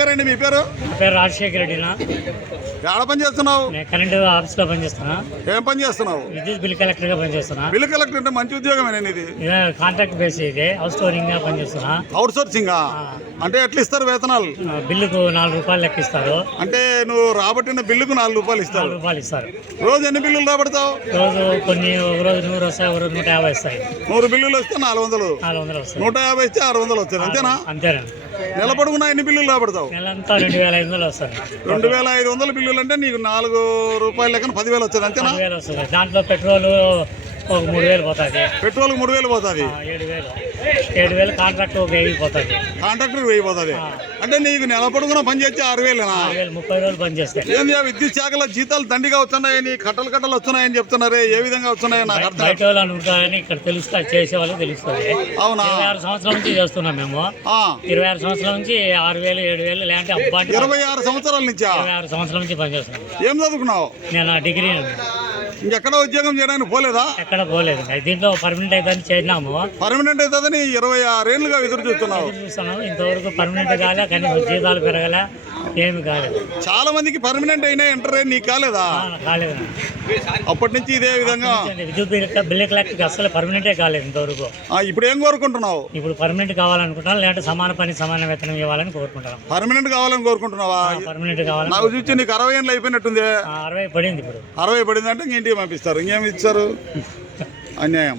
పేరండి మీ పేరు? నా పేరు రాజశేఖర రెడ్డినా. ఎక్కడ పని చేస్తున్నావు? నేను కరెంట్ ఆఫీస్లో పనిచేస్తున్నా. ఏం పని చేస్తున్నావు? విద్యుత్ బిల్ కలెక్టర్గా పనిచేస్తున్నా. బిల్లు కలెక్టర్ అంటే మంచి ఉద్యోగమేనా ఇది? ఇదే కాంట్రాక్ట్ బేస్ ఇది. హౌస్ స్టోరింగ్గా పనిచేస్తున్నా. అవుట్ సోర్సింగా? అంటే ఎట్లా ఇస్తారు వేతనాలు? బిల్లుకు 4 రూపాయలు లెక్కిస్తారు. అంటే నువ్వు రాబట్టిన బిల్లుకు 4 రూపాయలు ఇస్తారు. 4 రూపాయలు ఇస్తారు. రోజు ఎన్ని బిల్లులు రాబడతావు? రోజు కొన్ని ఒక రోజు 100 వస్తాయి, ఒక రోజు 150 వస్తాయి. 100 బిల్లులు వస్తే 400, 400 వస్తాయి. 150 ఇస్తే 600 వస్తుంది అంతేనా? అంతేనా? నెల పొడుగునా ఎన్ని బిల్లులు రాబడతావు? నెలంతా 2500 వస్తాయి. 2500 బిల్లులు అంటే నీకు 4 రూపాయల లెక్కన 10,000 వచ్చేది అంతేనా? 10,000 వస్తుంది. దాంట్లో పెట్రోల్ ఒక 3000 పోతుంది. పెట్రోల్ 3000 పోతుంది. 7,000 కాంట్రాక్ట్ ఒక 1000 పోతుంది. కాంట్రాక్టర్ 1000 పోతుంది. అంటే నీకు నెల పొడుగున పని చేస్తే 6,000. 30 రోజులు పని చేస్తే ఏంది ఆ విద్యుత్ శాఖలో జీతాలు దండిగా వస్తున్నాయని కట్టలు వస్తున్నాయని చెప్తున్నారే, ఏ విధంగా వస్తున్నాయో నాకు అర్థం. బయట వాళ్ళు అనుకుంటారని ఇక్కడ తెలుస్తా, చేసే వాళ్ళు తెలుస్తుంది. అవునా? 26 సంవత్సరాల నుంచి చేస్తున్నాం మేము. 26 సంవత్సరాల నుంచి 6,000 7,000 లేదంటే అబ్బా 26 సంవత్సరాల నుంచా? 26 సంవత్సరాల నుంచి పనిచేస్తున్నాం. ఏం చదువుకున్నావు? నేను డిగ్రీ ఇంకెక్కడ ఉద్యోగం చేయడానికి పోలేదా? ఎక్కడ పోలేదు. దీంట్లో పర్మనెంట్ అయితే చేసినాము. పర్మనెంట్ అవుతుందని 26 ఏళ్ళుగా ఎదురు చూస్తున్నావు. చూస్తున్నాము. ఇంతవరకు పర్మనెంట్ కాలే, కానీ జీతాలు పెరగలే, ఏమి కాలేదు. చాలా మందికి పర్మనెంట్ అయినా ఇంటర్ నీకు కాలేదా? కాలేదు. అప్పటి నుంచి ఇదే విధంగా విద్యుత్ బిల్ కలెక్టర్కి అసలు పర్మనెంటే కాలేదు ఇంతవరకు. ఇప్పుడు ఏం కోరుకుంటున్నావు? ఇప్పుడు పర్మనెంట్ కావాలనుకుంటున్నాను, లేదంటే సమాన పని సమాన వేతనం ఇవ్వాలని కోరుకుంటున్నాను. పర్మనెంట్ కావాలని కోరుకుంటున్నావా? పర్మనెంట్ కావాలని. నాకు చూసి నీకు 60 ఏళ్ళు అయిపోయినట్టుంది. 60 పడింది. ఇప్పుడు 60 పడిందంటే ఇంటికి పంపిస్తారు. ఇంకేమి ఇస్తారు? అన్యాయం.